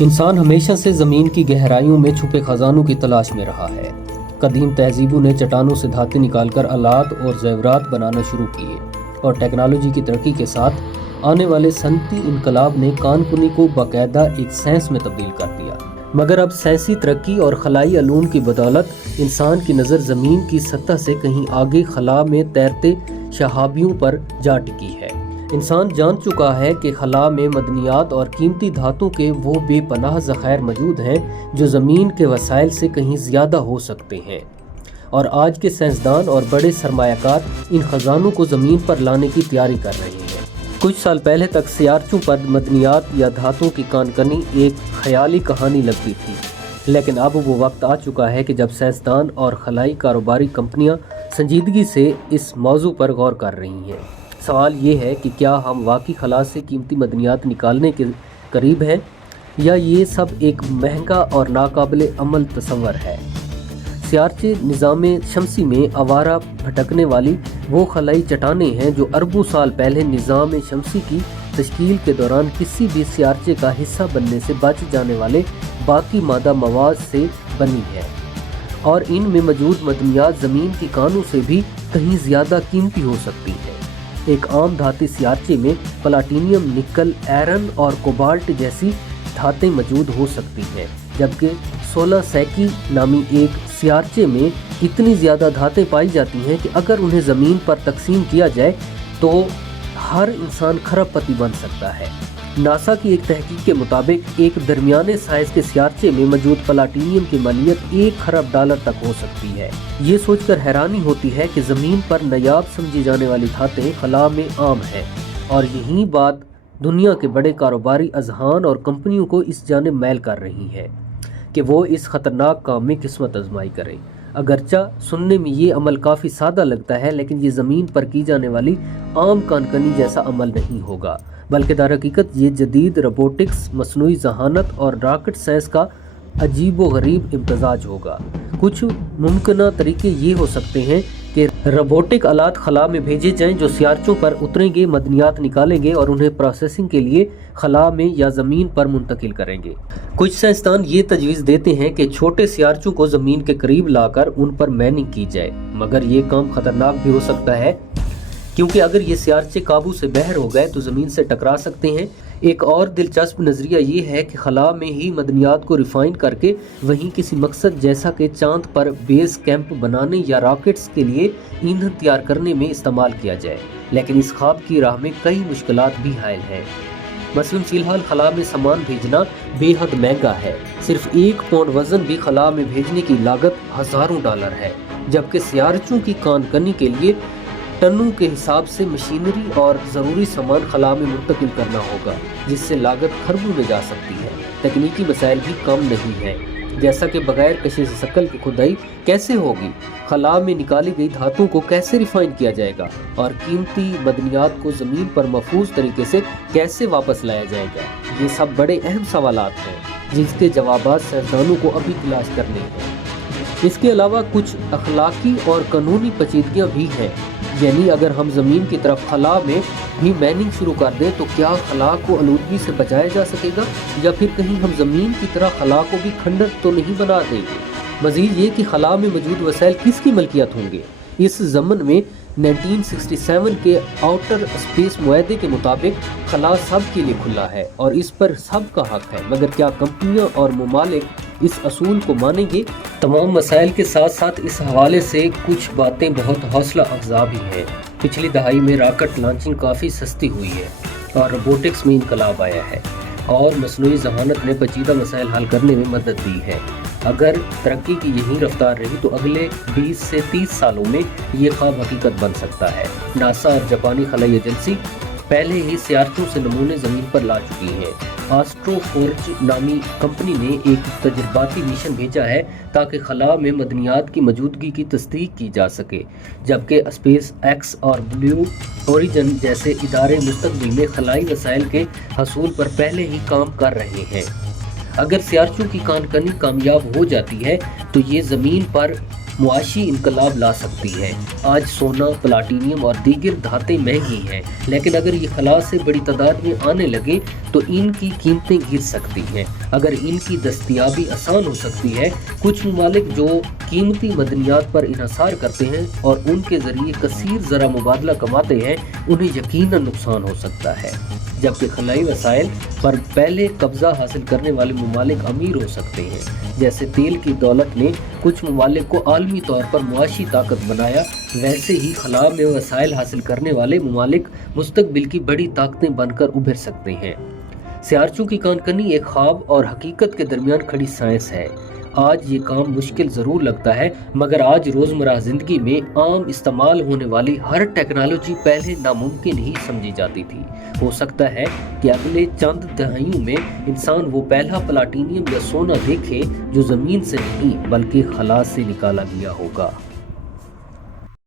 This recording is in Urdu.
انسان ہمیشہ سے زمین کی گہرائیوں میں چھپے خزانوں کی تلاش میں رہا ہے۔ قدیم تہذیبوں نے چٹانوں سے دھاتیں نکال کر آلات اور زیورات بنانا شروع کیے، اور ٹیکنالوجی کی ترقی کے ساتھ آنے والے صنعتی انقلاب نے کان کنی کو باقاعدہ ایک سائنس میں تبدیل کر دیا۔ مگر اب سائنسی ترقی اور خلائی علوم کی بدولت انسان کی نظر زمین کی سطح سے کہیں آگے خلا میں تیرتے شہابیوں پر جا ٹکی ہے۔ انسان جان چکا ہے کہ خلا میں معدنیات اور قیمتی دھاتوں کے وہ بے پناہ ذخائر موجود ہیں جو زمین کے وسائل سے کہیں زیادہ ہو سکتے ہیں، اور آج کے سائنسدان اور بڑے سرمایہ کار ان خزانوں کو زمین پر لانے کی تیاری کر رہے ہیں۔ کچھ سال پہلے تک سیارچوں پر معدنیات یا دھاتوں کی کان کنی ایک خیالی کہانی لگتی تھی، لیکن اب وہ وقت آ چکا ہے کہ جب سائنسدان اور خلائی کاروباری کمپنیاں سنجیدگی سے اس موضوع پر غور کر رہی ہیں۔ سوال یہ ہے کہ کیا ہم واقعی خلا سے قیمتی معدنیات نکالنے کے قریب ہیں، یا یہ سب ایک مہنگا اور ناقابل عمل تصور ہے؟ سیارچے نظام شمسی میں آوارہ بھٹکنے والی وہ خلائی چٹانیں ہیں جو اربوں سال پہلے نظام شمسی کی تشکیل کے دوران کسی بھی سیارچے کا حصہ بننے سے بچ جانے والے باقی مادہ مواد سے بنی ہے، اور ان میں موجود معدنیات زمین کی کانوں سے بھی کہیں زیادہ قیمتی ہو سکتی ہے۔ ایک عام دھاتی سیارچے میں پلاٹینیم، نکل، آئرن اور کوبالٹ جیسی دھاتیں موجود ہو سکتی ہیں، جبکہ 16 سیکی نامی ایک سیارچے میں اتنی زیادہ دھاتیں پائی جاتی ہیں کہ اگر انہیں زمین پر تقسیم کیا جائے تو ہر انسان کھرب پتی بن سکتا ہے۔ ناسا کی ایک تحقیق کے مطابق ایک درمیانے سائز کے سیارچے میں موجود پلاٹینیم کی مالیت $1 خرب تک ہو سکتی ہے۔ یہ سوچ کر حیرانی ہوتی ہے کہ زمین پر نایاب سمجھی جانے والی دھاتیں خلا میں عام ہیں، اور یہی بات دنیا کے بڑے کاروباری اذہان اور کمپنیوں کو اس جانب میل کر رہی ہے کہ وہ اس خطرناک کام میں قسمت آزمائی کریں۔ اگرچہ سننے میں یہ عمل کافی سادہ لگتا ہے، لیکن یہ زمین پر کی جانے والی عام کان کنی جیسا عمل نہیں ہوگا، بلکہ در حقیقت یہ جدید روبوٹکس، مصنوعی ذہانت اور راکٹ سائنس کا عجیب و غریب امتزاج ہوگا۔ کچھ ممکنہ طریقے یہ ہو سکتے ہیں کہ روبوٹک آلات خلا میں بھیجے جائیں جو سیارچوں پر اتریں گے، معدنیات نکالیں گے اور انہیں پروسیسنگ کے لیے خلا میں یا زمین پر منتقل کریں گے۔ کچھ سائنسدان یہ تجویز دیتے ہیں کہ چھوٹے سیارچوں کو زمین کے قریب لا کر ان پر مائننگ کی جائے، مگر یہ کام خطرناک بھی ہو سکتا ہے، کیونکہ اگر یہ سیارچے قابو سے باہر ہو گئے تو زمین سے ٹکرا سکتے ہیں۔ ایک اور دلچسپ نظریہ یہ ہے کہ خلا میں ہی معدنیات کو ریفائن کر کے وہیں کسی مقصد جیسا کہ چاند پر بیس کیمپ بنانے یا راکٹس کے لیے ایندھن تیار کرنے میں استعمال کیا جائے، لیکن اس خواب کی راہ میں کئی مشکلات بھی حائل ہیں۔ مثلاً فی الحال خلا میں سامان بھیجنا بے حد مہنگا ہے۔ صرف 1 پاؤنڈ وزن بھی خلا میں بھیجنے کی لاگت ہزاروں ڈالر ہے، جبکہ سیارچوں کی کان کنی کے لیے ٹنوں کے حساب سے مشینری اور ضروری سامان خلا میں منتقل کرنا ہوگا، جس سے لاگت خربوں میں جا سکتی ہے۔ تکنیکی مسائل بھی کم نہیں ہیں، جیسا کہ بغیر کشش ثقل کی کھدائی کیسے ہوگی، خلا میں نکالی گئی دھاتوں کو کیسے ریفائن کیا جائے گا، اور قیمتی معدنیات کو زمین پر محفوظ طریقے سے کیسے واپس لایا جائے گا۔ یہ سب بڑے اہم سوالات ہیں جس کے جوابات سائنسدانوں کو ابھی تلاش کرنے ہیں۔ اس کے علاوہ کچھ اخلاقی اور قانونی پیچیدگیاں بھی ہیں، یعنی اگر ہم زمین کی طرف خلا میں بھی مائننگ شروع کر دیں تو کیا خلا کو آلودگی سے بچایا جا سکے گا، یا پھر کہیں ہم زمین کی طرح خلا کو بھی کھنڈر تو نہیں بنا دیں گے؟ مزید یہ کہ خلا میں موجود وسائل کس کی ملکیت ہوں گے؟ اس ضمن میں 1967 کے آؤٹر اسپیس معاہدے کے مطابق خلا سب کے لیے کھلا ہے اور اس پر سب کا حق ہے، مگر کیا کمپنیاں اور ممالک اس اصول کو مانیں گے؟ تمام مسائل کے ساتھ ساتھ اس حوالے سے کچھ باتیں بہت حوصلہ افزا بھی ہیں۔ پچھلی دہائی میں راکٹ لانچنگ کافی سستی ہوئی ہے اور روبوٹکس میں انقلاب آیا ہے، اور مصنوعی ذہانت نے پیچیدہ مسائل حل کرنے میں مدد دی ہے۔ اگر ترقی کی یہی رفتار رہی تو اگلے 20 سے 30 سالوں میں یہ خواب حقیقت بن سکتا ہے۔ ناسا اور جاپانی خلائی ایجنسی پہلے ہی سیارچوں سے نمونے زمین پر لا چکی ہیں۔ آسٹرو فورج نامی کمپنی نے ایک تجرباتی مشن بھیجا ہے تاکہ خلا میں معدنیات کی موجودگی کی تصدیق کی جا سکے، جبکہ اسپیس ایکس اور بلیو اوریجن جیسے ادارے مستقبل میں خلائی وسائل کے حصول پر پہلے ہی کام کر رہے ہیں۔ اگر سیارچوں کی کان کنی کامیاب ہو جاتی ہے تو یہ زمین پر معاشی انقلاب لا سکتی ہے۔ آج سونا، پلاٹینیم اور دیگر دھاتیں مہنگی ہیں، لیکن اگر یہ خلا سے بڑی تعداد میں آنے لگے تو ان کی قیمتیں گر سکتی ہیں۔ اگر ان کی دستیابی آسان ہو سکتی ہے، کچھ ممالک جو قیمتی معدنیات پر انحصار کرتے ہیں اور ان کے ذریعے کثیر زرع مبادلہ کماتے ہیں، انہیں یقیناً نقصان ہو سکتا ہے، جبکہ خلائی وسائل پر پہلے قبضہ حاصل کرنے والے ممالک امیر ہو سکتے ہیں۔ جیسے تیل کی دولت نے کچھ ممالک کو عالمی طور پر معاشی طاقت بنایا، ویسے ہی خلا میں وسائل حاصل کرنے والے ممالک مستقبل کی بڑی طاقتیں بن کر ابھر سکتے ہیں۔ سیارچوں کی کان کنی ایک خواب اور حقیقت کے درمیان کھڑی سائنس ہے۔ آج یہ کام مشکل ضرور لگتا ہے، مگر آج روزمرہ زندگی میں عام استعمال ہونے والی ہر ٹیکنالوجی پہلے ناممکن ہی سمجھی جاتی تھی۔ ہو سکتا ہے کہ اگلے چند دہائیوں میں انسان وہ پہلا پلاٹینیم یا سونا دیکھے جو زمین سے نہیں بلکہ خلا سے نکالا گیا ہوگا۔